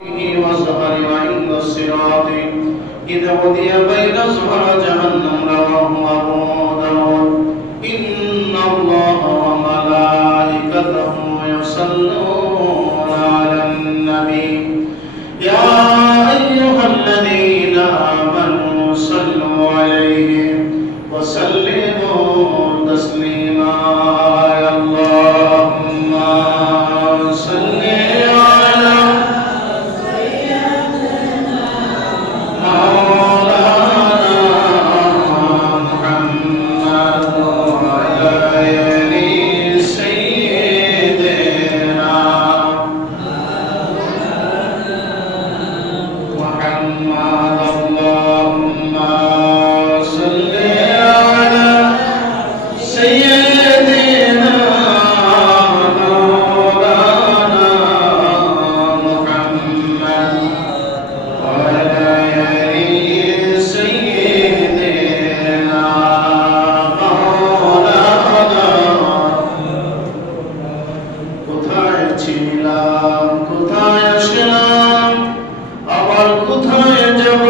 وسهر وعند الصراط إذا قضي بين زهر جهنم رواه أبو داود إن الله وملائكته يصلون على النبي يا أيها الذين آمنوا صلوا عليه وسلموا تسليما اللهم صل على سيدنا مولانا محمد وعلى آل سيدنا محمد اللهم صل على سيدنا مولانا محمد وعلى آل سيدنا مولانا কোথায় ছিলাম কোথায় আসলাম আবার কোথায় যাব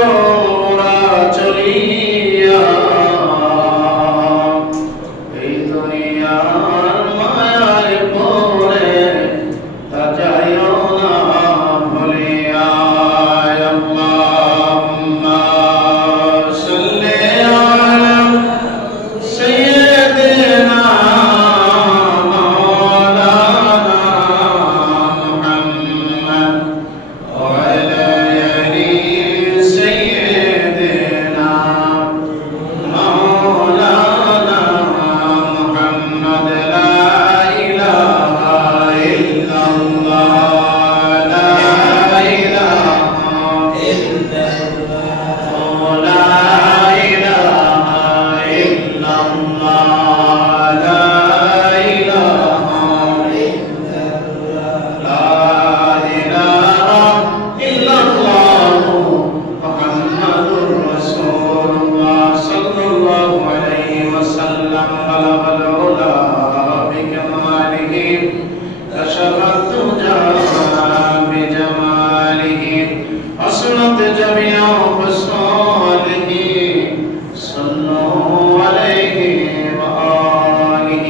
মোরা চলিয়া এই দুনিয়ার মায়ায় পড়ে তা যাইও না ভুলিয়া আল্লাহুম্মা সাল্লি আলা সাইয়্যিদিনা মাওলানা মুহাম্মদ وعلى آل سيدنا مولانا محمد لا إله إلا الله لا إله إلا الله لا إله إلا الله لا إله إلا الله لا إله إلا الله محمد رسول الله صلى الله عليه وسلم بلغ العلا بكماله كشف الدجى بجماله حسنت جميع خصاله صلوا عليه وآله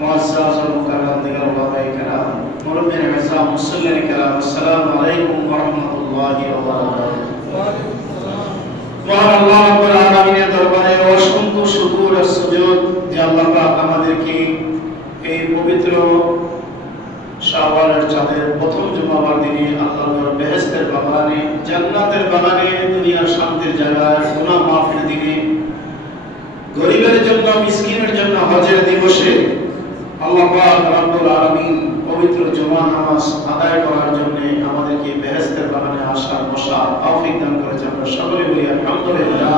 معزز المكرم ديگر علماء کرام مربين عزام مسلمين کرام السلام عليكم ورحمة الله وبركاته মহান আল্লাহ রাব্বুল আলামিনের দরবারে অসংখ্য শুকর আর সুজুদ যে আল্লাহ পাক আমাদেরকে এই পবিত্র শাওয়ালের চাঁদের প্রথম জুমাবার দিনে আল্লাহর বেহেশতের বাগানে জান্নাতের বাগানে দুনিয়ার শান্তির জায়গায় গুনাহ মাফের দিনে গরিবের জন্য মিসকিনের জন্য হজের দিবসে আল্লাহ পাক রব্বুল আলামিন পবিত্র জুমা নামাজ আদায় করার জন্য আমাদেরকে বেহেশতের বাগানে আসার বসার তৌফিক দান করেছেন আমরা সকলে বলি আলহামদুলিল্লাহ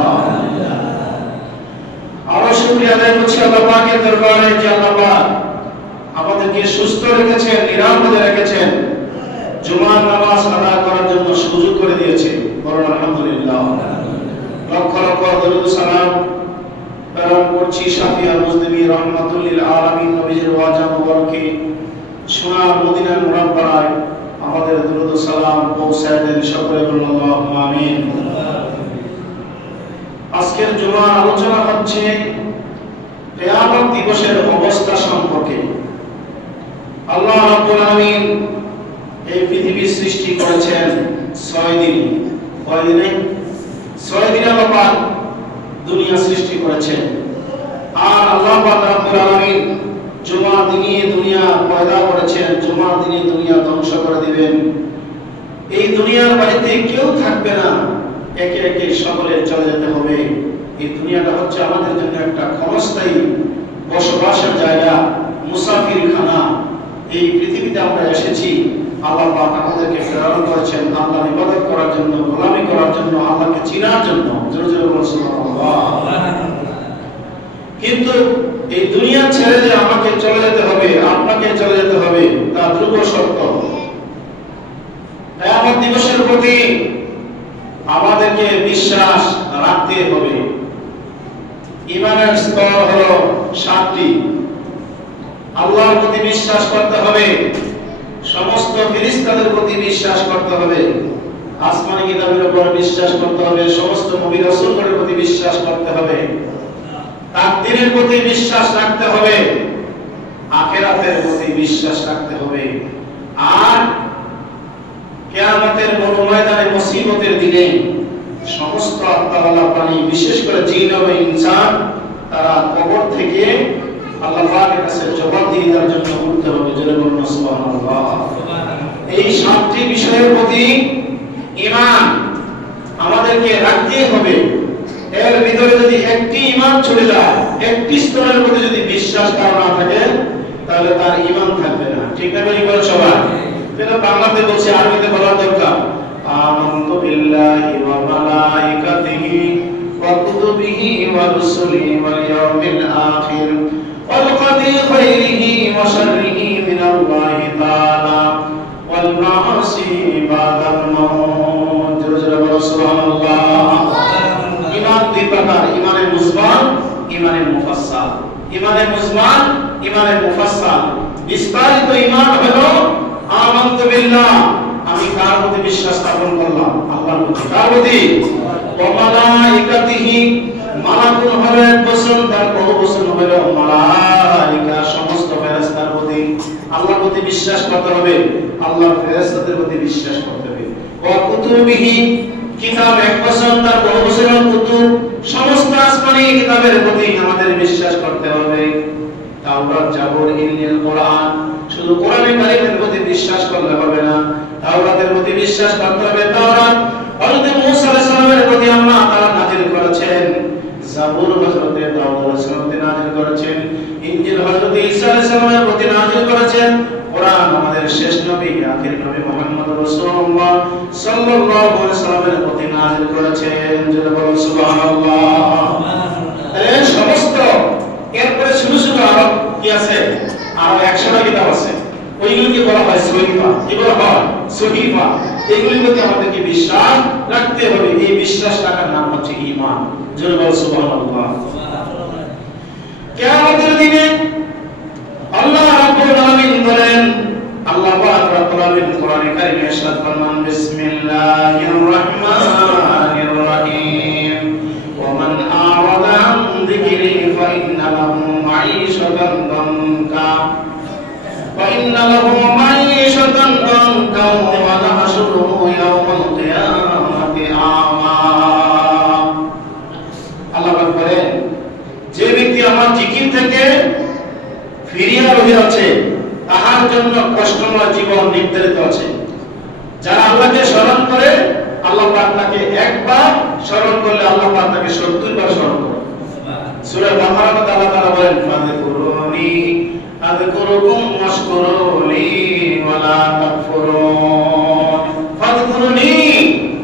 আরো শুকরিয়া আদায় করছি আল্লাহ পাকের দরবারে যে আল্লাহ পাক আমাদেরকে সুস্থ রেখেছেন নিরাপদে রেখেছেন জুমার নামাজ আদায় করার জন্য সুযোগ করে দিয়েছে বলুন আলহামদুলিল্লাহ লক্ষ লক্ষ দরুদ সালাম প্রেরণ করছি শাফিউল মুজনিবি রাহমাতুল লিল আলামিন নবীজির ওয়াজা মুবারকে সোনার মদিনার মুরাব্বায় আমাদের দরুদ সালাম পৌঁছায় দেন সকলে বলুন আল্লাহুম্মা আমিন আজকের জুমার আলোচনা হচ্ছে কিয়ামত দিবসের অবস্থা সম্পর্কে আল্লাহ রাব্বুল আলামিন এই পৃথিবী সৃষ্টি করেছেন 6 দিন কয় দিনে 6 দিনে আল্লাহ পাক দুনিয়া সৃষ্টি করেছেন আর আল্লাহ পাক রব্বুল আলামিন জুমার দিনে দুনিয়া পয়দা করেছেন জুমার দিনে দুনিয়া ধ্বংস করে দিবেন এই দুনিয়ার বাড়িতে কেউ থাকবে না একে একে সকলে চলে যেতে হবে এই দুনিয়াটা হচ্ছে আমাদের জন্য একটা ক্ষণস্থায়ী বসবাসের জায়গা মুসাফিরখানা এই পৃথিবীতে আমরা এসেছি আল্লাহ পাক আমাদেরকে প্রেরণ করেছেন আল্লাহর ইবাদত করার জন্য গোলামি করার জন্য আল্লাহকে চিনার জন্য জোরে জোরে বলুন সুবহানাল্লাহ কিন্তু এই দুনিয়া ছেড়ে যে আমাকে চলে যেতে হবে আপনাকে চলে যেতে হবে তা ধ্রুব সত্য কিয়ামত দিবসের প্রতি আমাদেরকে বিশ্বাস রাখতে হবে ঈমানের স্তর হলো 7টি আল্লাহর প্রতি বিশ্বাস করতে হবে সমস্ত ফেরেশতাদের প্রতি বিশ্বাস করতে হবে, আসমানি কিতাবের উপর বিশ্বাস করতে হবে, সমস্ত নবী রাসূলদের প্রতি বিশ্বাস করতে হবে, তাকদীরের প্রতি বিশ্বাস রাখতে হবে, আখিরাতের প্রতি বিশ্বাস রাখতে হবে। আর কিয়ামতের ময়দানে মুসিবতের দিনে সমস্ত আত্মাওয়ালা প্রাণী, বিশেষ করে জিন ও ইনসান, তারা কবর থেকে আল্লাহ পাকের কাছে জবাবদিহিতার জন্য উঠতে হবে। জোরে বলুন সুবহানাল্লাহ। এই সাতটি বিষয়ের প্রতি ঈমান আমাদেরকে রাখতে হবে। এর ভিতরে যদি একটি ঈমান চলে যায়, একটি স্তরের প্রতি যদি বিশ্বাস কারো না থাকে, তাহলে তার ঈমান থাকবে না। ঠিক না বলি বলেন সবাই? এটা বাংলাতে বলছি, আরবিতে বলা দরকার। আমানতু বিল্লাহি ওয়া মালাইকাতিহি ওয়া কুতুবিহি ওয়া রুসুলিহি ওয়াল ইয়াউমিল আখির ওয়াল কদরি খাইরিহি ওয়া শাররিহি মিনাল্লাহি তাআলা ওয়াল মাআসি বাদাল মাউত। জোরে জোরে বলো সুবহানাল্লাহ। ঈমান দুই প্রকার, ঈমানে মুসবান, ঈমানে মুফাসসাল। ঈমানে মুসবান, ঈমানে মুফাসসাল। বিস্তারিত ঈমান হলো আমানতু বিল্লাহ, আমি কার প্রতি বিশ্বাস স্থাপন করলাম? আল্লাহর প্রতি। কার প্রতি? ওয়া মালাইকাতিহি, মালাকুল হলো এক বচন, তার বহু বচন হলো মালাইকা, সমস্ত ফেরেশতার প্রতি আল্লাহর প্রতি বিশ্বাস করতে হবে, আল্লাহর ফেরেশতাদের প্রতি বিশ্বাস করতে হবে। ওয়া কুতুবিহি, কিতাব এক বচন, তার বহু বচন কুতুব, সমস্ত আসমানি কিতাবের প্রতি আমাদের বিশ্বাস করতে হবে। তাওরাত, জাবুর, ইনজিল, কোরআন, শুধু কোরআনে কারীমের প্রতি বিশ্বাস করলে হবে না, তাওরাতের প্রতি বিশ্বাস করতে হবে। তাওরাত হযরত মূসা আলাইহিস সালামের প্রতি আল্লাহ তাআলা নাযিল করেছেন, জাবুর হযরত দাউদ আলাইহিস সালামের প্রতি নাযিল করেছেন, ইনজিল হযরত ঈসা আলাইহিস সালামের প্রতি নাযিল করেছেন, কোরআন আমাদের শেষ নবী, আখির নবী মুহাম্মদ রাসূলুল্লাহ সাল্লাল্লাহু আলাইহি ওয়াসাল্লামের প্রতি নাযিল করেছেন। যারা বলেন সুবহানাল্লাহ। এই সমস্ত, এরপরে ছোট ছোট আরো কি আছে, আরো 100টা কিতাব আছে, ওইগুলোকে বলা হয় সহিফা। কি বলা হয়? সহিফা। এগুলির প্রতি আমাদেরকে বিশ্বাস রাখতে হবে। এই বিশ্বাস রাখার নাম হচ্ছে ঈমান। জোরে বল সুবহানাল্লাহ। কিয়ামতের দিনে আল্লাহ রাব্বুল আলামিন বলেন, আল্লাহ পাক রব্বুল আলামিন কোরআনে কারীমে ইরশাদ ফরমান, বিসমিল্লাহির রাহমানির রাহিম, ওয়া মান আ'রাদা আন যিকরি ফাইন্না লাহু মাঈশাতান দানকা ওয়া ইন্না লাহু মাঈশাতান দানকা ওয়া নাহশুরুহু ইয়াওমাল কিয়ামাতি আমা। আল্লাহ পাক বলেন, যে ব্যক্তি আমার জিকির থেকে ফিরিয়া রহিয়াছে তাহার জন্য কষ্টময় জীবন নির্ধারিত আছে। যারা আল্লাহকে স্মরণ করে, আল্লাহ পাক তাকে একবার স্মরণ করলে আল্লাহ পাক তাকে 70 বার স্মরণ করে। সূরা বাকারাতে আল্লাহ তাআলা বলেন, ফাযকুরুনি আযকুরুকুম ওয়াশকুরুলি ওয়ালা তাকফুরুন। ফাযকুরুনি,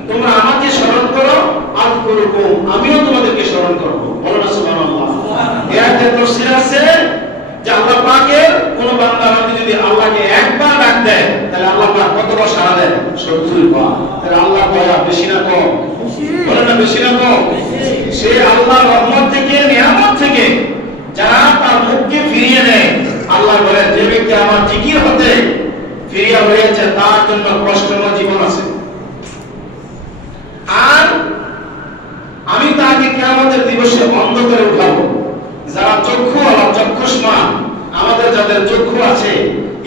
তোমরা আমাকে স্মরণ করো, আযকুরুকুম, আমিও তোমাদেরকে স্মরণ করব। বলো না সুবহানাল্লাহ। এই আয়াতের তাফসীর আছে যে আল্লাহ পাকের কোন বান্দা যদি আল্লাহকে একবার ডাক দেয়, তাহলে আল্লাহ পাক কতবার সাড়া দেন? 70 বার। তাহলে আল্লাহ দয়া বেশি না কম? বলে না বেশি না কম? সে আল্লাহর রহমত থেকে, নিয়ামত থেকে যারা তার মুখকে ফিরিয়ে নেয়, আল্লাহ বলেন যে ব্যক্তি আমার জিকির হতে ফিরিয়া হয়েছে তার জন্য কষ্টময় জীবন আছে। আর আমি তাকে কিয়ামতের দিবসে অন্ধ করে উঠাবো। যারা চক্ষু আলা চক্ষুষ্মান, আমাদের যাদের চক্ষু আছে,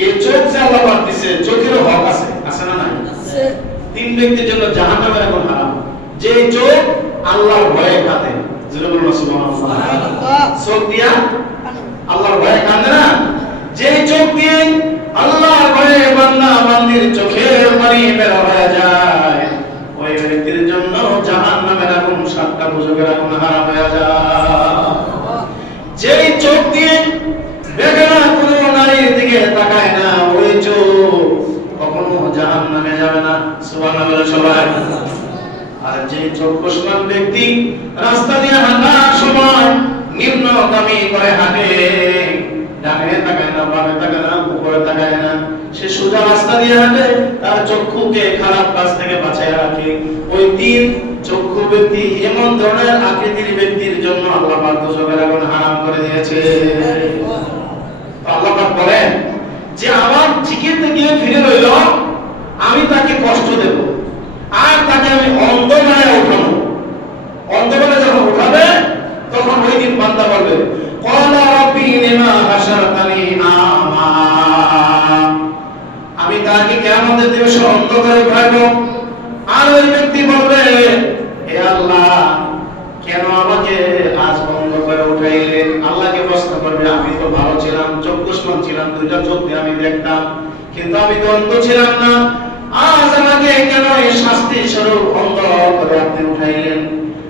এই চোখ যে আল্লাহ পাক দিয়েছে, চোখেরও হক আছে, আছে না নাই? আছে। 3 ব্যক্তির জন্য জাহান্নামের এখন হারাম। যে চোখ আল্লাহর ভয়ে কাঁদে, জোরে বলুন সুবহানাল্লাহ। চোখ দিয়া আল্লাহর ভয়ে কাঁদে না, যে চোখ দিয়ে আল্লাহর ভয়ে বান্দা বান্দির চোখের পানি বের হয়ে যায়, ওই ব্যক্তির জন্য জাহান্নামের আগুন 7টা যুগের আগুন হারাম হয়ে যায়। যেই চোখ দিয়ে বেগানা কোন নারীর দিকে তাকায় না, ওই চোখ কখনো জাহান্নামে যাবে না। সুবহানাল্লাহ সবাই। আর যে চক্ষুষ্মান ব্যক্তি রাস্তা দিয়ে হাঁটার সময় নিম্নগামী করে হাঁটে, ডানে তাকায় না, বামে তাকায় না, উপরে তাকায় না, সে সোজা রাস্তা দিয়ে হাঁটে, তার চক্ষুকে খারাপ কাজ থেকে বাঁচায় রাখে, ওই 3 চক্ষু ব্যক্তি এমন ধরনের আকৃতির ব্যক্তির জন্য আল্লাহ পাক দোজখের আগুন হারাম করে দিয়েছে। আল্লাহ পাক বলেন যে আমার ঠিকিতে গিয়ে ফিরে রইল, আমি তাকে কষ্ট দেব আর তাকে আমি অন্ধ বানায় উঠাবো। অন্ধ বানায় যখন উঠাবে তখন ওই দিন বান্দা বলবে ক্বালা রাব্বি লিমা হাশারতানি আমা, আমি তাকে কিয়ামতের দিবসে অন্ধ করে উঠাবো। আর ওই ব্যক্তি বলবে হে আল্লাহ, কেন আমাকে আজ অন্ধ করে উঠাইলেন? আল্লাহকে প্রশ্ন করবে, আমি তো ভালো ছিলাম, চক্ষুষ্মান ছিলাম, দুইটা চোখ দিয়ে আমি দেখতাম, কিন্তু আমি তো অন্ধ ছিলাম না। আজ আমাকে কেন এই শাস্তি স্বরূপ অন্ধ করে আপনি উঠাইলেন?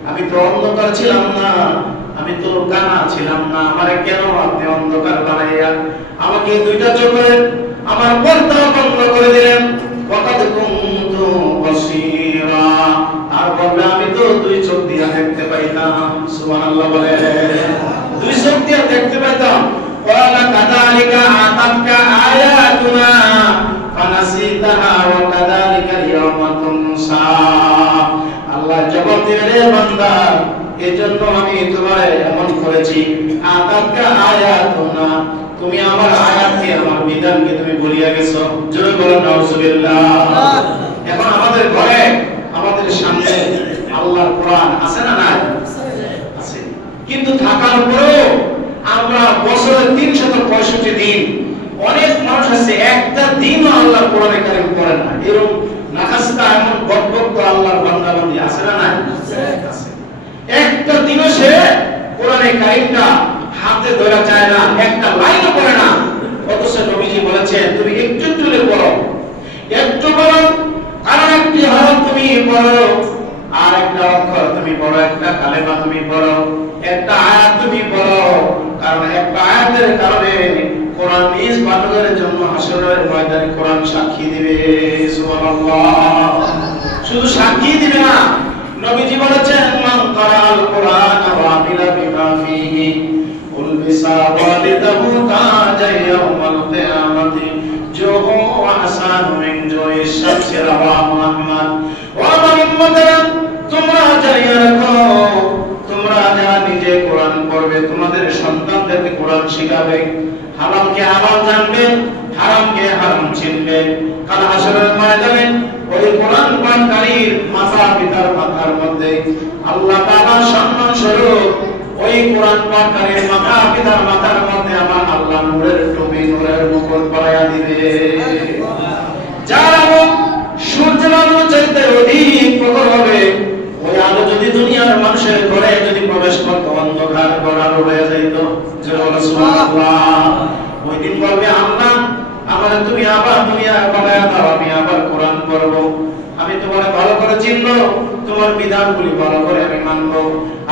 আমি তো অন্ধকার ছিলাম না, আমি তো কানা ছিলাম না, আমারে কেন আপনি অন্ধকার বানাইয়া আমাকে দুইটা চোখে আমার পর্দা বন্ধ করে দিলেন? ওয়াকাদ কুনতু বাসীরা, আর বলবে আমি তো দুই চোখ দিয়ে দেখতে পাইতাম। সুবহানাল্লাহ বলে, দুই চোখ দিয়ে দেখতে পাইতাম। ওয়ালা কাযালিকা আতাতকা আয়াতুনা ফানাসিতাহা ওয়া কাযালিকা ইয়াওমা তুনসা। আল্লাহ জবাব দিবে, রে বান্দা, এজন্য আমি তোমারে এমন করেছি, আতাতকা আয়াতুনা, তুমি আমার আয়াতকে, আমার বিধানকে তুমি ভুলিয়া গেছো। জোরে বলো নাউজুবিল্লাহ। এখন আমাদের ঘরে, আমাদের সামনে আল্লাহর কোরআন আছে না নাই? আছে। কিন্তু থাকার পরেও আমরা বছরে 365 দিন, অনেক মানুষ আছে একটা দিনও আল্লাহর কোরআনে কারিম পড়ে না। এরকম নাকাস্তা এমন বকবক আল্লাহর বান্দা বান্দি আছে না নাই? আছে। একটা দিনও সে কোরআনে কারিমটা হাতে ধরা যায় না, একটা লাইনও পড়ে না। অথচ নবীজি বলেছেন তুমি একটু তুলে পড়ো, একটু পড়ো, কারণ একটি হরফ তুমি পড়ো, আর একটা অক্ষর তুমি পড়ো, একটা কালেমা তুমি পড়ো, একটা আয়াত তুমি পড়ো, কারণ একটা আয়াতের কারণে কোরআন নিজ পাঠকের জন্য হাসরের ময়দানে কোরআন সাক্ষী দিবে। সুবহানাল্লাহ। শুধু সাক্ষী দিবে না, নবীজি বলেছেন মান কারাল কোরআন ওয়া আমিলা বিমা ফীহি উলবিসা ওয়ালিদাহু তাজা ইয়াউমাল কিয়ামাতি জোহু আহসান মিন জোই শামসি রাওয়াহু আহমদ। ওয়া আমার উম্মতেরা, তোমরা জানিয়ে রাখো, তোমরা যারা নিজে কোরআন পড়বে, তোমাদের সন্তানদেরকে কোরআন শিখাবে, হারামকে হালাল জানবে, হারামকে হারাম চিনবে। কাল হাসরের ময়দানে ওই কোরআন পাঠকারীর মাতা পিতার মাথার মধ্যে আল্লাহ তাআলা সম্মান স্বরূপ ওই কোরআন পাঠকারীর মাতা পিতার মাথার মধ্যে আমার আল্লাহ নূরের টুপি, নূরের মুকুট পরাইয়া দিবে। যার আলো সূর্যের আলো চাইতে অধিক প্রখর হবে, ওই আলো যদি দুনিয়ার মানুষের ঘরে যদি প্রবেশ করতো, অন্ধকার ঘর আলো হয়ে যাইত। সুবহানাল্লাহ। ওই দিন বলবে আল্লাহ, আমার তুমি আবার দুনিয়া বানায়া দাও, আমি আবার কোরআন পড়ব, আমি তোমার ভালো করে চিনব, তোমার বিধানগুলি ভালো করে আমি মানব।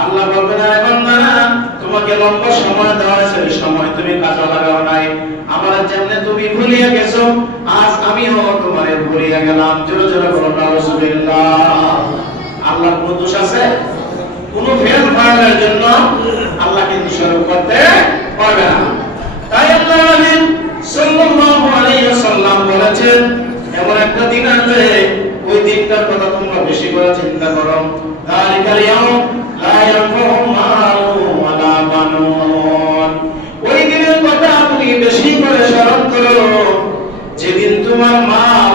আল্লাহ বলবেন, আরে বান্দা, তোমাকে লম্বা সময় দেওয়া হয়েছে, এই সময় তুমি কাজে লাগাও নাই, আমার যেমনে তুমি ভুলিয়া গেছো, আজ আমিও তোমারে ভুলিয়া গেলাম। জোরে জোরে বলো নাউজুবিল্লাহ। আল্লাহর কোনো দোষ আছে? কোনো ফেল ফাইলের জন্য আল্লাহ কিন্তু স্বরূপ করতে পারবে না। তাই আল্লাহ নবী সাল্লাল্লাহু আলাইহি ওয়াসাল্লাম বলেছেন, এমন একটা দিন আসবে, ওই দিনটার কথা তোমরা বেশি করে চিন্তা করো। যালিকাল ইয়াউম লা ইয়ানফাউ মালুন ওয়ালা বানুন। ওই দিনের কথা তুমি বেশি করে স্মরণ করো, যেদিন তোমার মাল,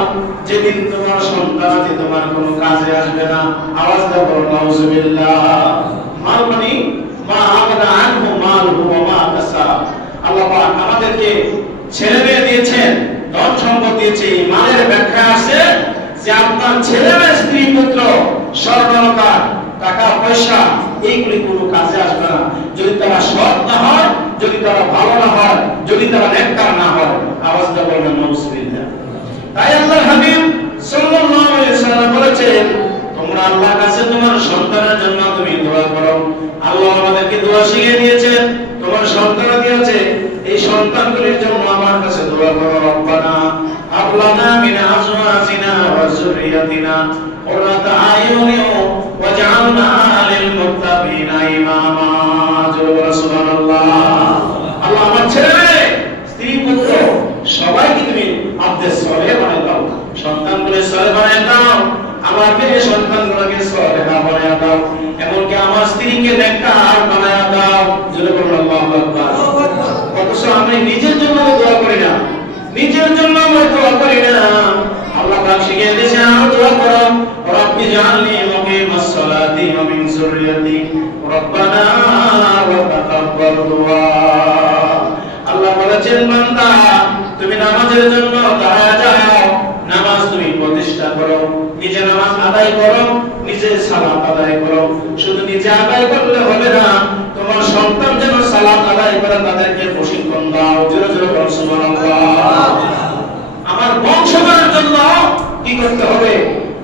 যেদিন তোমার সন্তান আছে, তোমার কোনো কাজে আসবে না। আওয়াজ দাও বলো নাউজুবিল্লাহ। মাল মানে মা আগনা আনহু মালহু ওয়া মা কাসাব। আল্লাহ পাক আমাদেরকে ছেলে মেয়ে দিয়েছেন, ধন সম্পদ দিয়েছে। এই মালের ব্যাখ্যা আছে যে আপনার ছেলে মেয়ে, স্ত্রী পুত্র, স্বর্ণালঙ্কার, টাকা পয়সা, এইগুলি কোনো কাজে আসবে না যদি তারা সৎ না হয়, যদি তারা ভালো না হয়, যদি তারা নেককার না হয়। আওয়াজটা বলবেন নাউজুবিল্লাহ। তাই আল্লাহর হাবিব সাল্লাল্লাহু আলাইহি ওয়াসাল্লাম বলেছেন, তোমরা আল্লাহর কাছে তোমার সন্তানের জন্য তুমি দোয়া করো। আল্লাহ আমাদেরকে দোয়া শিখিয়ে দিয়েছেন, তোমার সন্তান দিয়েছে, এই সন্তানগুলির জন্য আমার কাছে দোয়া করো। রব্বানা হাব লানা মিন আজওয়াজিনা ওয়া যুররিয়াতিনা কুররাতা আয়ুনিন ওয়াজআলনা লিল মুত্তাকিনা ইমামা। সুবহানাল্লাহ। আল্লাহ আমার ছেলে, স্ত্রী, পুত্র সবাইকে তুমি আব্দে সলেহ বানায় দাও, সন্তানগুলো সলেহ বানায় দাও, আমার মেয়ে সন্তানগুলোকে সলেহ বানায় দাও, এমনকি আমার স্ত্রীকে নেককার বানায় দাও। জোরে বলুন আল্লাহু আকবার। অথচ আমি নিজের জন্য দোয়া করি না, নিজে নিজের জন্য আমরা দোয়া করি না, আল্লাহ পাক শিখিয়ে দিয়েছেন আরো দোয়া করো, রব্বি জাআলনি মুকিমাস সালাতি ওয়া মিন যুররিয়াতি রব্বানা ওয়া তাকাব্বাল দুআ। আল্লাহ বলেছেন বান্দা তুমি নামাজের জন্য দাঁড়ায় যাও, নামাজ তুমি প্রতিষ্ঠা করো, নিজে নামাজ আদায় করো, নিজে সালাত আদায় করো। শুধু নিজে আদায় করলে হবে না, তোমার সন্তান যেন সালাত আদায় করে তাদেরকে প্রশিক্ষণ দাও। জোরে জোরে বলুন সুবহানাল্লাহ। আমার বংশধরের জন্য কি করতে হবে?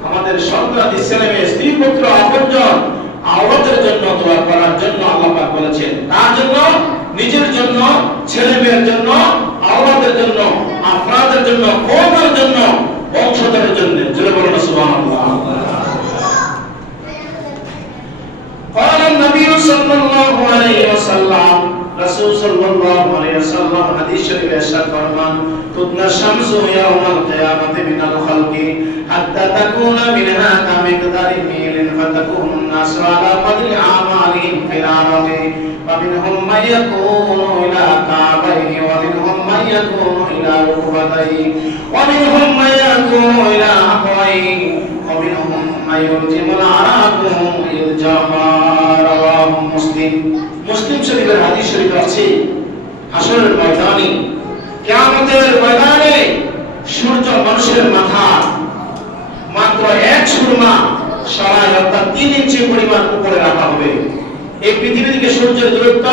আমাদের সন্তানাদি ছেলে মেয়ে স্ত্রী পুত্র আপনজন আওলাদের জন্য দোয়া করার জন্য আল্লাহ পাক বলেছেন। তার জন্য, নিজের জন্য, ছেলে মেয়ের জন্য, আওলাদের জন্য, আপনাদের জন্য, কওমের জন্য, বংশধরের জন্য। জোরে বলুন সুবহানাল্লাহ। قال النبي صلى الله عليه وسلم রাসূল সাল্লাল্লাহু আলাইহি ওয়াসাল্লাম হাদিস শরীফে ইরশাদ ফরমান তুদনা শামসু ইয়াউমাল কিয়ামাতি মিনাল খালকি হাত্তা তাকুনা মিনহা কামিকদারি মিলিন ফাতাকুনু নাসু আলা কদরি আমালিহিম ফিল আরদি ওয়া মিনহুম মান ইয়াকুনু ইলা কাবাইহি ওয়া মিনহুম মান ইয়াকুনু ইলা রুকবাতাইহি ওয়া মিনহুম মান ইয়াকুনু ইলা আহওয়াইহি ওয়া মিনহুম মান ইউজিমুল আরাকু ইলজামা। রাওয়াহু মুসলিম। মুসলিম শরীফের হাদিস শরীফে আছে হাশরের ময়দানে, কিয়ামতের ময়দানে সূর্য মানুষের মাথা মাত্র এক সুরমা সরাই অর্থাৎ 3 ইঞ্চি পরিমাণ উপরে রাখা হবে। এই পৃথিবী থেকে সূর্যের দূরত্ব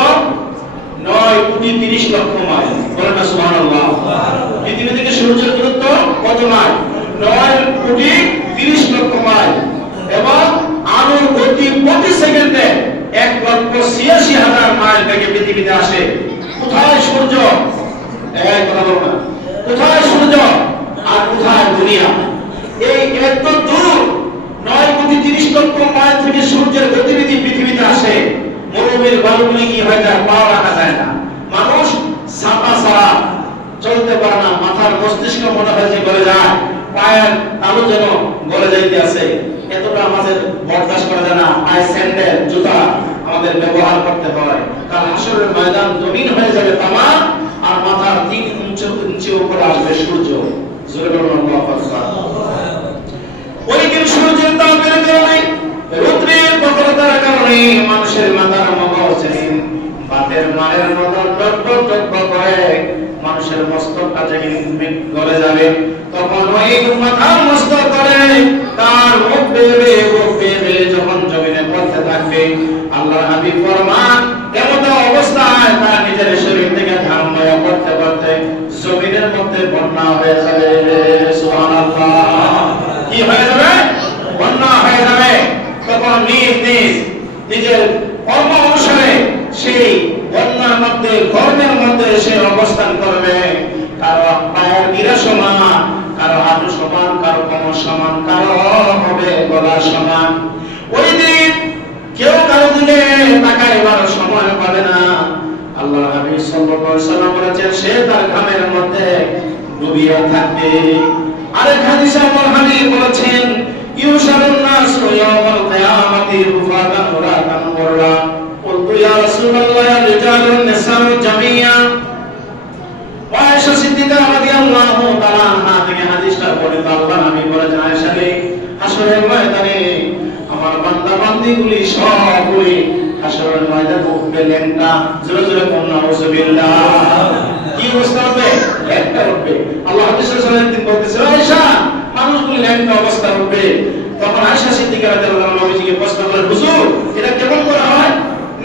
9,30,00,000 মাইল। বলেন না সুবহানাল্লাহ। পৃথিবী থেকে সূর্যের দূরত্ব কত মাইল? 9,30,00,000 মাইল। এবং আলোর গতি প্রতি সেকেন্ডে 1,86,000 মাইল বেগে পৃথিবীতে আসে। কোথায় সূর্য? কথা বলবো না, কোথায় সূর্য আর কোথায় দুনিয়া? এই এত দূর 9,30,00,000 মাইল থেকে সূর্যের গতিবিধি পৃথিবীতে আসে। মরুভূমির বালুগুলি কি হয়ে যায়? পা রাখা যায় না। মানুষ ছাতা ছাড়া চলতে পারে না। মাথার মস্তিষ্ক মনে হয় যে গলে যায়, পায়ের তালু যেন গলে যাইতে আছে। এতটা আমাদের বরদাস্ত করা যায় না। পায়ে স্যান্ডেল, জুতা আমাদের ব্যবহার করতে হয়। কাল হাশরের ময়দান জমিন হয়ে যাবে তামাম, আর মাথার 3 ইঞ্চি উপরে আসবে সূর্য। জোরে বলুন আল্লাহু আকবার। ওই দিন সূর্যের তাপ বেড়ে যাবে, রৌদ্রের প্রখরতার কারণে মানুষের মাথার মগজ বাতের মারের মতন টকটক টকটক করে মানুষের মস্তকটা যেদিন গলে যাবে, তখন ওই মাথার মস্তক করে তার মুখ বেয়ে যখন জমিনে পড়তে থাকবে, আল্লাহর হাবিব ফরমান এমন অবস্থায় তার নিজের শরীর থেকে ঘাম বয়ে পড়তে পড়তে জমিনের মধ্যে বন্যা হয়ে যাবে। সুবহানাল্লাহ। কি হয়ে যাবে? বন্যা হয়ে যাবে। তখন নিজের কর্ম অনুসারে সেই বন্যার মধ্যে, গর্ভের মধ্যে সে অবস্থান করবে। কারো পায়ের গিরা সমান, কারো হাঁটু সমান, কারো কোমর সমান, কারো হবে গলা সমান। ওই দিন কেউ কারো দিকে তাকাইবার সময় পাবে না। আল্লাহর হাবিব সাল্লাল্লাহু আলাইহি ওয়াসাল্লাম বলেছেন সে তার ঘামের মধ্যে ডুবিয়ে থাকবে। আরেক হাদিসে আল্লাহর হাবিব বলেছেন ইউশারুন নাসু ইয়াওমাল কিয়ামাতি রুফাতান ওরাতান ওরলা। বলতু ইয়া রাসূলুল্লাহ রিজালুন নিসাউ জামিয়া। আয়েশা সিদ্দিকা রাদিয়াল্লাহু তাআলা আনহা থেকে হাদিসটা বর্ণিত। আল্লাহর হাবিব বলেছেন আয়েশা রে, হাশরের ময়দানে আমার বান্দা বান্দীগুলি সবগুলি হাশরের ময়দানে উঠবে ল্যাংটা। জোরে জোরে বলুন নাউযুবিল্লাহ। কি অবস্থা হবে? ল্যাংটা উঠবে। আল্লাহ হাদিসে একদিন বলতেছে আয়েশা মানুষগুলি ল্যাংটা অবস্থা উঠবে। তখন আয়েশা সিদ্দিকা রাদিয়াল্লাহু আনহা নবীজিকে প্রশ্ন করেন হুজুর এটা কেমন করে হয়?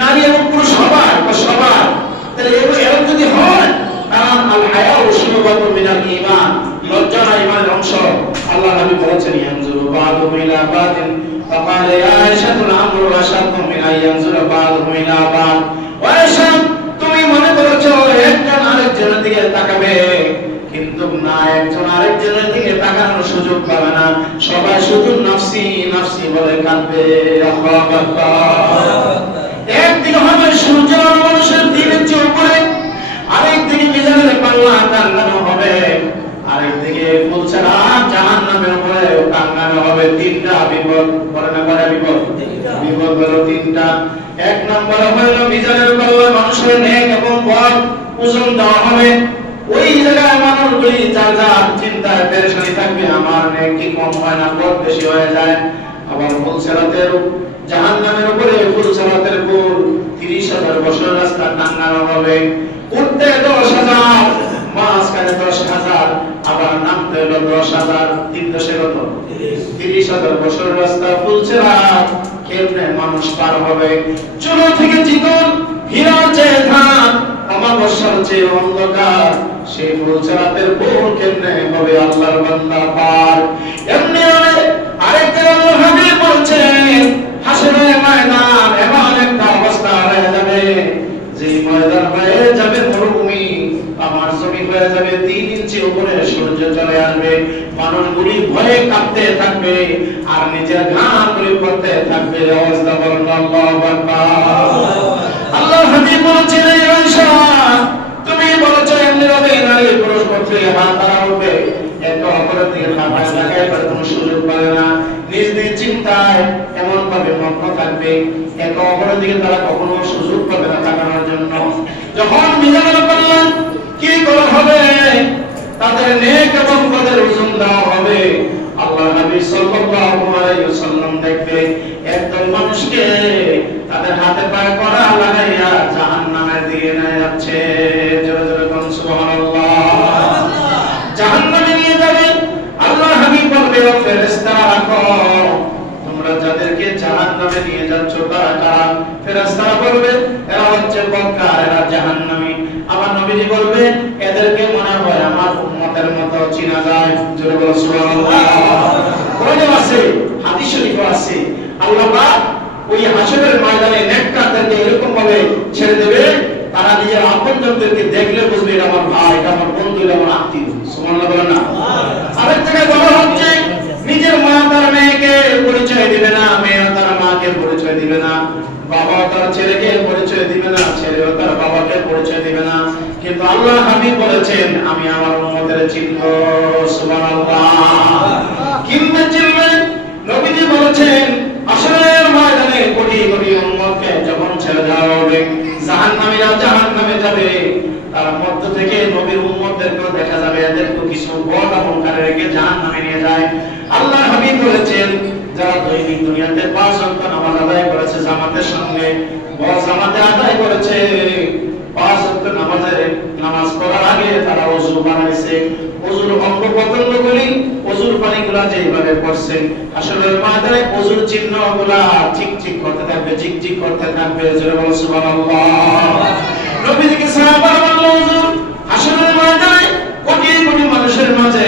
নারী এবং পুরুষ সবার সবার, তাহলে এরকম যদি হয় কারণ আল হায়াউ শুবাতুন মিনাল ঈমান, লজ্জা ঈমানের অংশ। আল্লাহ নবী বলেছেন ইয়ানজুরু বা'দুহু ইলা বা'দিন ফাকাল ইয়া আয়েশাতুল আমরু আশাদু মিন আইয়ানজুরু বা'দুহু ইলা বা'দ। আয়েশা তুমি মনে করছো একজন আরেকজনের দিকে তাকাবে, কিন্তু না, একজন আরেকজনের দিকে তাকানোর সুযোগ পাবে না। সবাই শুধু নাফসি নাফসি বলে কাঁদবে। আল্লাহু আকবার। একদিকে হবে সূর্য মানুষের দিনের চেয়ে উপরে, আরেকদিকে মিজানের পাল্লা টাঙ্গানো হবে, আরেকদিকে ফুলছাড়া জাহান্নামের উপরে টাঙ্গানো হবে। 3টা বিপদ। পরে না পরে বিপদ? বিপদ হলো 3টা। এক নম্বর হলো মিজানের পাল্লা মানুষের নেক এবং বদ ওজন দেওয়া হবে। ওই জায়গায় মানুষগুলি যার যার চিন্তায় পেরেশানি থাকবে, আমার নেকি কম হয় না, কত বেশি হয়ে যায়। আবার ফুলসিরাতের জাহান্নামের উপরে ফুলসিরাতের পুল 30,000 বছর রাস্তা টাঙ্গানো হবে, উঠতে 10,000, মাঝখানে 10,000, আবার নামতে হলো 10,000, 3 কত 30,000 বছর রাস্তা ফুলসিরাত কেমনে মানুষ পার হবে? চুলো থেকে চিকন, হীরার চেয়ে ধান, অমাবস্যার চেয়ে অন্ধকার, সেই ফুলসিরাতের পুল কেমনে হবে আল্লাহর বান্দা পার? এমনি হবে আরেকটা হাদিস বলছেন, হাসরের ময়দান এমন একটা অবস্থা হয়ে যাবে, যে ময়দান হয়ে যাবে মরুভূমি, আমার জমি হয়ে যাবে 3 ইঞ্চি উপরে সূর্য চলে আসবে, মানুষগুলি ভয়ে কাঁপতে থাকবে আর নিজের ঘাম গুলি করতে থাকবে। অবস্থা বলেন আল্লাহু আকবার। আল্লাহ হাবিব বলেছেন, আয়েশা তুমি বলেছো এমনি হবে নারী পুরুষ পক্ষে হাত তারা উঠবে, এত অপরাধ দিকে তাকায় লাগায় পারে কোনো সুযোগ পাবে না, নিজ নিজ চিন্তায় এমন ভাবে মগ্ন থাকবে, এত অপরাধ দিকে তারা কখনো সুযোগ পাবে না তাকানোর জন্য। যখন মিজান করলেন কি করা হবে? তাদের নেক এবং তাদের ওজন দেওয়া হবে। আল্লাহ নবী সাল্লাল্লাহু আলাইহি ওয়াসাল্লাম দেখবে একদল মানুষকে তাদের হাতে পায়ে কড়া লাগাইয়া জাহান্নামে দিয়ে নিয়ে যাচ্ছে। জোরে জোরে বলুন সুবহানাল্লাহ। জাহান্নামে নিয়ে যাবে। আল্লাহ হাবিব বলবে, ও ফেরেশতারা রাখো, তোমরা যাদেরকে জাহান্নামে নিয়ে যাচ্ছ তারা কারা? ফেরেশতারা বলবে, এরা হচ্ছে বক্কার, এরা জাহান্নামী। আমার নবীজি বলবে, এদেরকে মনে হয় আমার উম্মতের মতো চিনা যায়। জোরে বলুন সুবহানাল্লাহ। কোরআনে আছে, হাদিস শরীফে আছে, আল্লাহ পাক ওই হাসরের ময়দানে নেককারদেরকে এরকম ভাবে ছেড়ে দেবে, তারা নিজের আপনজনদেরকে দেখলে বুঝবে এটা আমার ভাই, এটা আমার বন্ধু, এটা আমার আত্মীয়। সুবহানাল্লাহ বলেন না? আরেক জায়গায় বলা হচ্ছে, নিজের মা তার মেয়েকে পরিচয় দিবে না, মেয়ে তার মাকে পরিচয় দিবে না, বাবা তার ছেলেকে পরিচয় দিবে না, ছেলেও তার বাবাকে পরিচয় দিবে না। কিন্তু আল্লাহ হাবিব বলেছেন, আমি আমার উম্মতের চিনব। সুবহানাল্লাহ। কিভাবে চিনবেন? নবীজি বলেছেন, হাসরের ময়দানে কোটি কোটি উম্মতকে যখন ছেড়ে দেওয়া হবে, জাহান্নামীরা জাহান্নামে যাবে, তার মধ্য থেকে নবীর উম্মতদেরকেও দেখা যাবে, এদেরকে কিছু বদ অহংকারে রেখে জাহান্নামে নিয়ে যায়। আল্লাহ হাবিব বলেছেন, যারা দৈনিক দুনিয়াতে 5 ওয়াক্ত নামাজ আদায় করেছে জামাতের সঙ্গে, জামাতে আদায় করেছে, 5 ওয়াক্ত নামাজ পড়ার আগে তারা ওযু বানাইছে, ওযুর অঙ্গ প্রত্যঙ্গগুলি, ওযুর পানিগুলা যেভাবে পড়ছে, আসলে ময়দানে ওযুর চিহ্নগুলা চিকচিক করতে থাকবে, চিকচিক করতে থাকবে। জোরে বলুন সুবহানাল্লাহ। নবীজিকে সাহাবারা বলল, হুজুর আসরের ময়দানে কোটি কোটি মানুষের মাঝে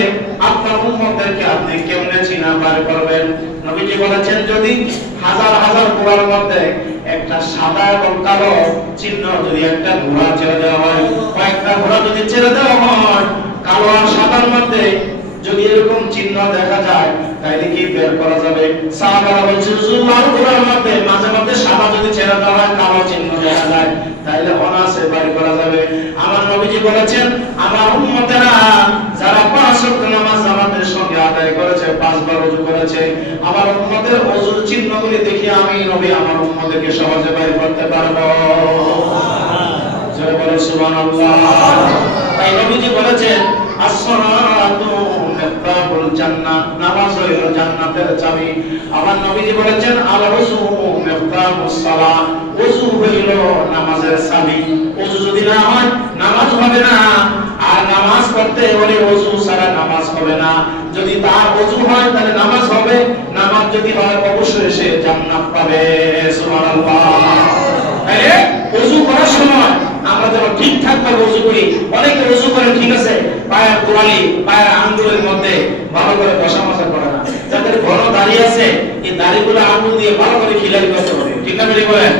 আপনার উম্মতদেরকে আপনি কেমনে চিনা বার করবেন? নবীজি বলেছেন, যদি হাজার হাজার ঘোড়ার মধ্যে একটা সাদা এবং কালো চিহ্ন যদি একটা ঘোড়া ছেড়ে দেওয়া হয়, কয়েকটা ঘোড়া যদি ছেড়ে দেওয়া হয়, কালো আর সাদার মধ্যে যদি এরকম চিহ্ন দেখা যায়, তাইলে কি বের করা যাবে? সাহাবারা বলছেন, হুজুর আর ঘোড়ার মধ্যে মাঝে মধ্যে সাদা যদি ছেড়ে দেওয়া হয়, কালো চিহ্ন দেখা যায়, তাইলে অনায়াসে বের করা যাবে। আমার নবীজি বলেছেন, আমার উম্মতেরা যারা 5 ওয়াক্ত নামাজ জামাতের সঙ্গে আদায় করেছে, 5 বার ওযু করেছে, আমার উম্মতের ওযুর চিহ্নগুলি দেখে আমি নবী আমার উম্মতকে সহজে বের করতে পারবো। জয় বলো সুবহানাল্লাহ। তাই নবীজি বলেছেন, as-salatu mifতাহুল জান্নাহ, নামাজ হলো জান্নাতের চাবি। আমার নবীজি বলেছেন, আল-ওযু মিফতাহুস সালাহ, ওযু হলো নামাজের চাবি। ওযু যদি না হয় নামাজ হবে না, আর নামাজ পড়তে হলে ওযু ছাড়া নামাজ হবে না। যদি তার ওযু হয় তাহলে নামাজ হবে, নামাজ যদি হয় অবশ্যই সে জান্নাত পাবে। সুবহানাল্লাহ। আরে ওযু করার সময় আমরা যেন ঠিকঠাক ভাবে ওযু করি। অনেকে ওযু করে ঠিক আছে, পায়ের গোড়ালি, পায়ের আঙ্গুলের মধ্যে ভালো করে বসা মাজা করে না। যাদের ঘন দাড়ি আছে, এই দাড়িগুলো আঙ্গুল দিয়ে ভালো করে খিলাই করতে হবে। ঠিক না বেরি বলেন?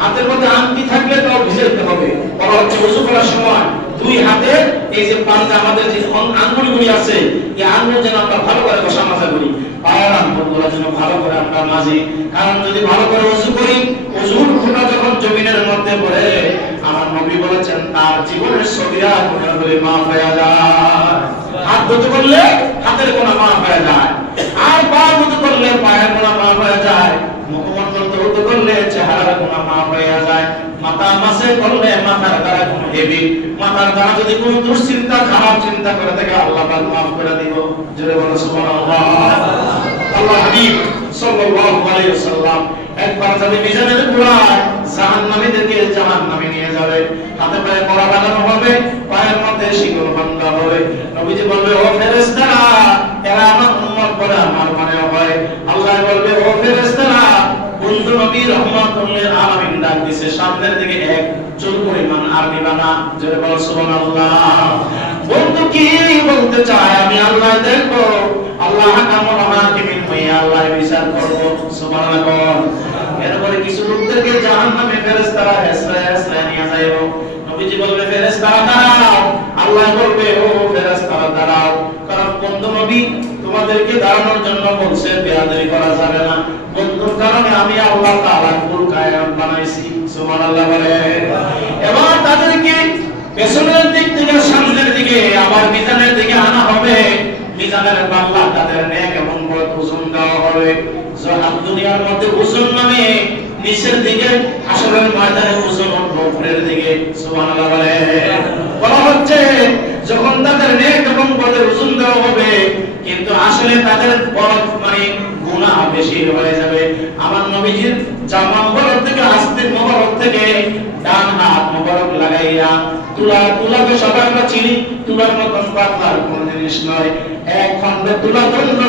হাতের মধ্যে আংটি থাকলে তাও ভিজে দিতে হবে। বলা হচ্ছে ওযু করার সময় 2 হাতে এই যে পাঞ্জা আমাদের যে আঙ্গুলগুলি আছে, এই আঙ্গুল যেন আমরা ভালো করে বসা মাজা করি, পায়ের আঙ্গুলগুলো যেন ভালো করে আমরা মাজি। কারণ যদি ভালো করে ওযু করি, ওযুর ফোঁটা যখন জমিনের মধ্যে পড়ে, আমার নবী বলেছেন তার জীবনের সগীরা গুনাহগুলি মাফ হয়ে যায়। হাত ধুতে করলে হাতের গুনাহ মাফ হয়ে যায়, আর পা ধুতে করলে পায়ের গুনাহ মাফ হয়ে যায়, মুখমণ্ডল ধুতে করলে চেহারার গুনাহ মাফ হয়ে যায়, মাথা মাসে করলে মাথার দ্বারা গুনাহ হেভি, মাথার দ্বারা যদি কোনো দুশ্চিন্তা খারাপ চিন্তা করে থাকে আল্লাহ পাক মাফ করে দিব। জোরে বলো সুবহানাল্লাহ। আল্লাহ হাবিব সাল্লাল্লাহু আলাইহি ওয়াসাল্লাম একবার যাবে মিজানের গোড়ায় জাহান্নামীদেরকে জাহান্নামে নিয়ে যাবে, হাতে পায়ে কড়া বাঁধানো হবে, পায়ের মধ্যে শিকল বাঁধা হবে। নবীজি বলবে ও ফেরেশতারা এরা আমার উম্মত বলে আমার মনে হয়। আল্লাহ বলবে ও ফেরেশতারা বন্ধু নবী রাহমাতুল লিল আলামিন ডাক দিছে সামনের দিকে এক চুল পরিমাণ আর নিবা না। জোরে বলো সুবহানাল্লাহ। বন্ধু কি বলতে চায় আমি আল্লাহ দেখবো, আল্লাহ হাকামুল হাকিমিন হয়ে আল্লাহ বিচার করব। সুবহানাল্লাহ। এরপরে কিছু লোকদেরকে জাহান্নামে ফেরেশতারা হেসরা নিয়ে যাইবো। নবীজি বলবে ফেরেশতারা দাঁড়াও, আল্লাহ বলবে ও ফেরেশতারা দাঁড়াও, কারণ বন্ধু নবী তোমাদেরকে দাঁড়ানোর জন্য বলছে, বেয়াদবি করা যাবে না। বন্ধুর কারণে আমি আল্লাহ তাআলা কুল কায়নাত বানাইছি। সুবহানাল্লাহ বলে। এবার তাদেরকে পেছনের দিক থেকে সামনের দিকে আবার মিজানের দিকে আনা হবে। মিজানের পাল্লা তাদের নেক এবং বদ ওজন দেওয়া হবে। যখন দুনিয়ার মধ্যে ওজন নামে নিচের দিকে, হাসরের ময়দানে ওজন উপরের দিকে। সুবহানাল্লাহ বলে। বলা হচ্ছে যখন তাদের নেক এবং বদের ওজন দেওয়া হবে, কিন্তু আসলে তাদের বদ মানে গুনাহ বেশি হয়ে যাবে। আমার নবীজির জামা মোবারক থেকে আস্তিক মোবারক থেকে ডান হাত মোবারক লাগাইয়া তুলাকে সবাই আমরা চিনি, তুলার মতন পাতলার কোন জিনিস নয়, এক খন্ড তুলা দণ্ড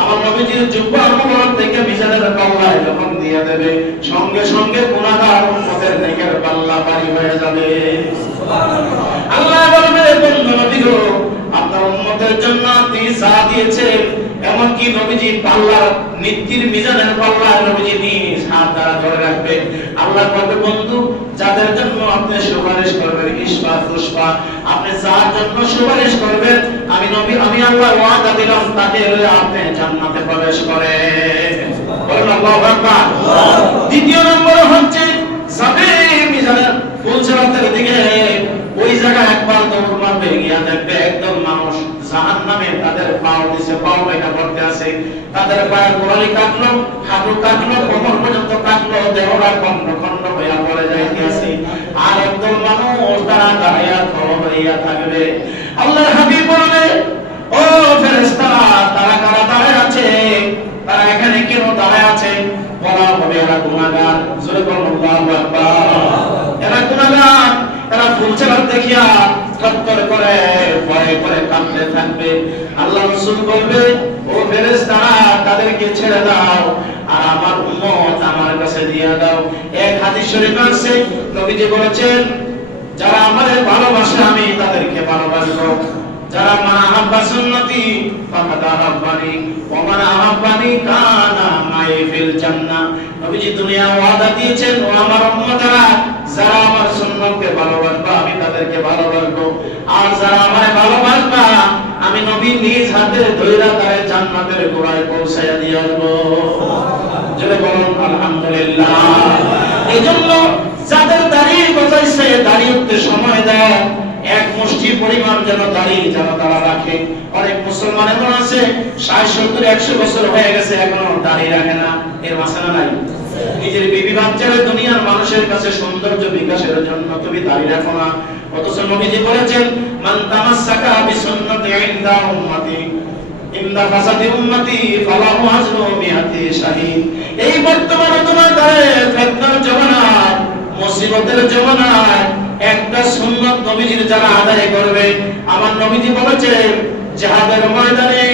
আমার নবীজির জুব্বা মোবারক থেকে মিজানের পাল্লায় যখন দিয়ে দেবে, সঙ্গে সঙ্গে গুনাহগার উম্মতের নেকের পাল্লা ভারী হয়ে যাবে। আল্লাহ বলবে বন্ধু নবী গো আপনার উম্মতের জন্য আপনি যা দিয়েছেন, এমনকি নবীজি পাল্লা নিত্যির মিজানের পাল্লা নবীজি নিজ হাত দ্বারা ধরে রাখবে। আল্লাহ বলবে বন্ধু যাদের জন্য আপনি সুপারিশ করবেন, ইসফা ফুসফা আপনি যার জন্য সুপারিশ করবেন, আমি নবী আমি আল্লাহ ওয়াদা দিলাম তাকে আপনি জান্নাতে প্রবেশ করেন। বলেন আল্লাহু আকবার। দ্বিতীয় নম্বর হচ্ছে যাবে মিজানের ফুলসরাতের দিকে, ওই জায়গায় একবার দৌড় মারবে, গিয়া দেখবে একদম মানুষ জাহান্নামে তাদের পাও দিছে, পাও এটা করতে আছে, তাদের পায়ের গোড়ালি কাটলো, হাঁটু কাটলো, কোমর পর্যন্ত কাটলো, দেহরা খন্ড খন্ড হইয়া পড়ে যাইতেছে, আর একদম মানুষ তারা দাঁড়াইয়া থর হইয়া থাকবে। আল্লাহর হাবিব বলে ও ফেরেশতারা তারা কারা দাঁড়ায় আছে, তারা এখানে কেন দাঁড়ায় আছে? বলা হবে এরা গুনাহগার। জোরে বলুন আল্লাহু আকবার। এরা গুনাহগার, এরা ফুলচারাত দেখিয়া থরথর করে ভয় করে কাঁপতে থাকবে। আল্লাহ রাসূল বলবে ও ফেরেশতারা তাদেরকে ছেড়ে দাও আর আমার উম্মত আমার কাছে দিয়ে দাও। এক হাদিস শরীফ আছে নবীজি বলেছেন যারা আমাদের ভালোবাসে আমি তাদেরকে ভালোবাসবো, যারা মান আহাব্বা সুন্নতি ফাকাদ আহাব্বানি ওয়া মান আহাব্বানি কানা মাই ফিল জান্নাহ। নবীজি দুনিয়া ওয়াদা দিয়েছেন ও আমার উম্মতরা যারা আমার সুন্নতকে ভালোবাসবে আমি তাদেরকে ভালোবাসবো, আর যারা আমায় ভালোবাসবে আমি নবী নিজ হাতে ধইরা তারে জান্নাতের গোড়ায় পৌঁছায়া দিয়ে আসবো। জোরে বলুন আলহামদুলিল্লাহ। এইজন্য যাদের দাড়ি গজাইছে দাড়ি উঠতে সময় দেয়, এক মুষ্টি পরিমাণ যেন দাড়ি যেন তারা রাখে। অনেক মুসলমান এমন আছে 60 70 100 বছর হয়ে গেছে এখনো দাড়ি রাখে না। এর মাসানা নাই। নিজের বিবি বাচ্চারা দুনিয়ার মানুষের কাছে সৌন্দর্য বিকাশের জন্য তুমি দাড়ি রাখো না, অথচ নবীজি বলেছেন মান তামাসসাকা বিসুন্নতি ইনদা উম্মতি ইনদা ফাসাদি উম্মতি ফালাহু আজরু মিআতি শাহীদ। এই বর্তমান তোমার দাঁড়ে ফিতনার জমানায়, মুসিবতের জমানায় একটা সুন্নাত নবীজির যারা আদায় করবে, আমার নবীজি বলেছে জিহাদের ময়দানে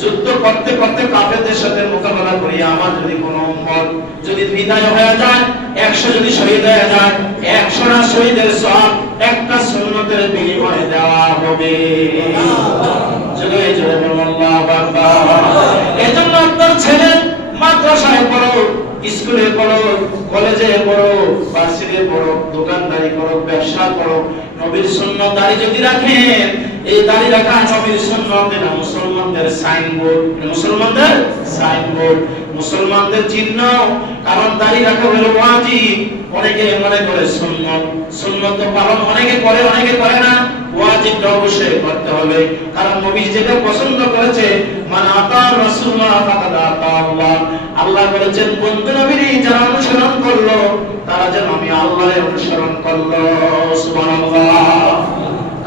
যুদ্ধ করতে করতে কাফেরদের সাথে মোকাবেলা করিয়া আমার যদি কোনো উম্মত যদি বিদায় হয়ে যায়, 100 যদি শহীদ হয়ে যায়, 100টা শহীদের সওয়াব একটা সুন্নতের বিনিময়ে দেওয়া হবে। জোরে জোরে বলুন আল্লাহু আকবার। এজন্য আপনার ছেলে মাদ্রাসায় পড়ো, স্কুলে পড়ো, কলেজে পড়ো, ভার্সিটিতে পড়ো, দোকানদারি করো, ব্যবসা করো, নবীর সুন্নাত দাড়ি যদি রাখেন, এই দাড়ি রাখা নবীর সুন্নাত না মুসলমানদের সাইনবোর্ড, মুসলমানদের সাইনবোর্ড, মুসলমানদের চিহ্ন। কারণ দাড়ি রাখা হলো ওয়াজিব। অনেকে মনে করে সুন্নাত, সুন্নাত তো পালন অনেকে করে অনেকে করে না, ওয়াজিবটা অবশ্যই করতে হবে। কারণ নবী যেটা পছন্দ করেছে মান আতা রাসূলুল্লাহ ফাকাদ আতা আল্লাহ, আল্লাহ বলেছেন বন্ধু নবীর যারা অনুসরণ করলো তারা যেন আমি আল্লাহর অনুসরণ করলো। সুবহানাল্লাহ।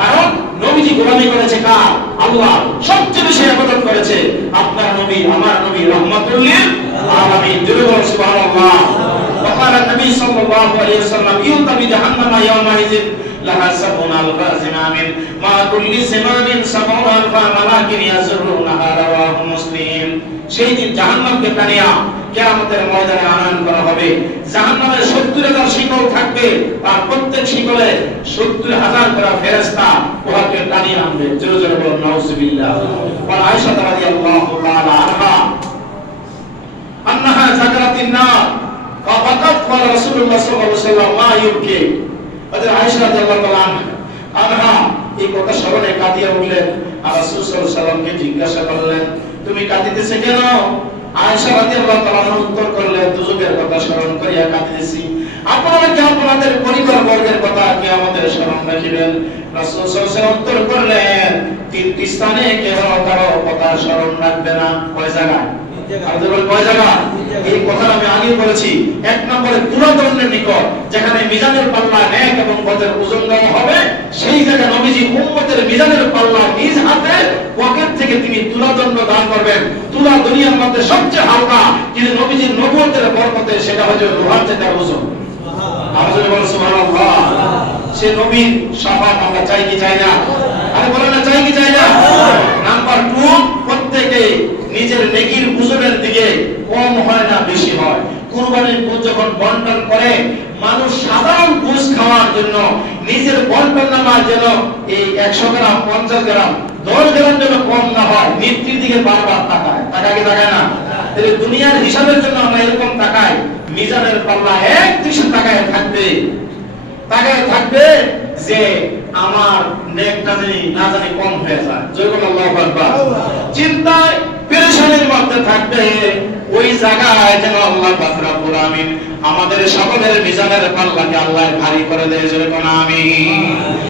কারণ নবীজি গোলামি করেছে কার? আল্লাহ। সবচেয়ে বেশি ইবাদত করেছে আপনার নবী, আমার নবী রাহমাতুল লিল আলামিন। জোরে বলুন সুবহানাল্লাহ। وقال النبي صلى الله عليه وسلم يؤتى بجهنم يومئذ لها 70,000 زمام مع كل زمام 70,000 ملاك يزرونها رواه مسلم। সেই দিন জাহান্নামকে টানিয়া কিয়ামতের ময়দানে আনয়ন করা হবে। জাহান্নামের 70,000 শিকল থাকবে, আর প্রত্যেক শিকলে 70,000 করে ফেরেশতা উহাকে টানিয়ে আনবে। জোরে জোরে বলুন নাউজুবিল্লাহ। ওয়া আয়েশা রাদিয়াল্লাহু তাআলা আনহা আন্নাহা যাকারাতিন নার ফাকাত ক্বালা রাসূলুল্লাহ সাল্লাল্লাহু আলাইহি ওয়াসাল্লাম মা ইউবকি। হযরত আয়েশা রাদিয়াল্লাহু তাআলা আনহা এই কথা স্মরণে কাঁদিয়া উঠলেন, আর রাসূল সাল্লাল্লাহু আলাইহি ওয়াসাল্লামকে জিজ্ঞাসা করলেন তুমি কাঁদিতেছ কেন? আয়েশা রাদিয়াল্লাহু তাআলা উত্তর করলেন দুজকের কথা স্মরণ করিয়া কাঁদিতেছি। আপনারা কি আপনাদের পরিবার বর্গের কথা কি আমাদের স্মরণ রাখিবেন? রাসূল সাল্লাল্লাহু আলাইহি ওয়াসাল্লাম উত্তর করলেন তিনটি স্থানে কেহ কারো কথা স্মরণ রাখবে না। কয় জায়গায়? কয় জায়গা? এই কথা আমি আগে বলেছি। এক নম্বরে তুলাদণ্ডের নিকট, যেখানে মিজানের পাল্লা নেক এবং বদের ওজন দেওয়া হবে, সেই জায়গায় নবীজি উম্মতের মিজানের পাল্লা নিজ হাতে পকেট থেকে তিনি তুলাদণ্ড দান করবেন। তুলা দুনিয়ার মধ্যে সবচেয়ে হালকা, কিন্তু নবীজির নবুয়তের বরকতে সেটা হচ্ছে লোহার চেয়ে ওজন। আওয়াজে বলুন সুবহানাল্লাহ। সে নবীর শাফাত আমরা চাই কি চাই না? আরে বলেন না, চাই কি চাই না? নাম্বার 2, প্রত্যেকে নিজের নেকির ওজনের দিকে কম হয় না বেশি হয়। কুরবানির গোশ যখন বন্টন করে, মানুষ সাধারণ গোশ খাওয়ার জন্য নিজের বন্টন নামা যেন এই 100 গ্রাম 50 গ্রাম 10 গ্রাম যেন কম না হয়, মৃত্যুর দিকে বারবার তাকায়। তাকায় কি তাকায় না? তাহলে দুনিয়ার হিসাবের জন্য আমরা এরকম তাকাই, মিজানের পাল্লা 1-200 টাকায় থাকবে, তাকায় থাকবে যে আমার নেকটা না জানি কম হয়ে যায়। জয় বলুন আল্লাহু আকবার। চিন্তায় পেরেশানির মধ্যে থাকবে, ওই জায়গায় যেন আল্লাহ পাক রব্বুল আমিন আমাদের সকলের মিজানের পাল্লাকে আল্লাহ ভারী করে দেয়। জয় বলুন আমিন।